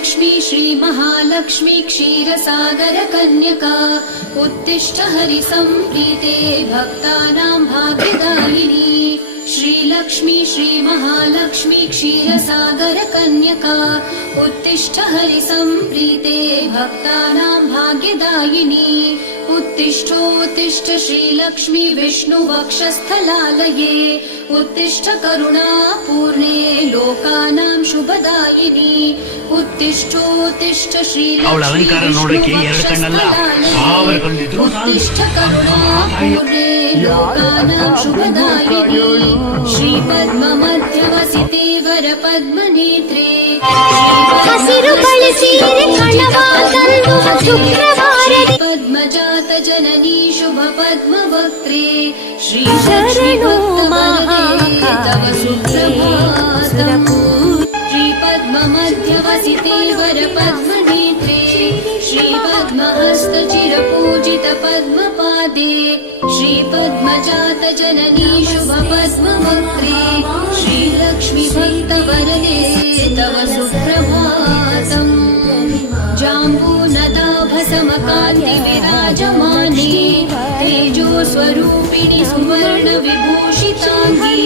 श्रीलक्ष्मी श्रीमहालक्ष्मी क्षीरसागर कन्यका उत्तिष्ठ हरिसम्प्रीते भक्तानां भाग्यदायिनी श्रीलक्ष्मी श्रीमहालक्ष्मी क्षीरसागर कन्यका उत्तिष्ठ हरिसम्प्रीते भक्तानां भाग्यदायिनी उत्तिष्ठोत्तिष्ठ श्रीलक्ष्मी विष्णुवक्षस्थलालये उत्तिष्ठ करुणापूर्णे लोकानां शुभदायिनी उत्तिष्ठोत्तिष्ठ श्रीलक्ष्मी उत्तिष्ठ करुणापूर्णे लोकानां शुभदायिनी श्रीपद्ममध्यवसिते वरपद्मनेत्रे पद्मजात जननी शुभ पद्मवक्त्रे श्रीलक्ष्मी भक्तवरदे तव सुप्रभातम् श्रीपद्ममध्यवसिते वरपद्मनेत्रे श्रीपद्महस्त चिरपूजित पद्मपादे श्रीपद्मजात जननी शुभ पद्मवक्त्रे श्रीलक्ष्मी भक्तवरदे तव सुप्रभातम् जाम्बूनदाभसमकान्ति विराजमाने तेजो स्वरूपिणि सुवर्ण विभूषिताङ्गी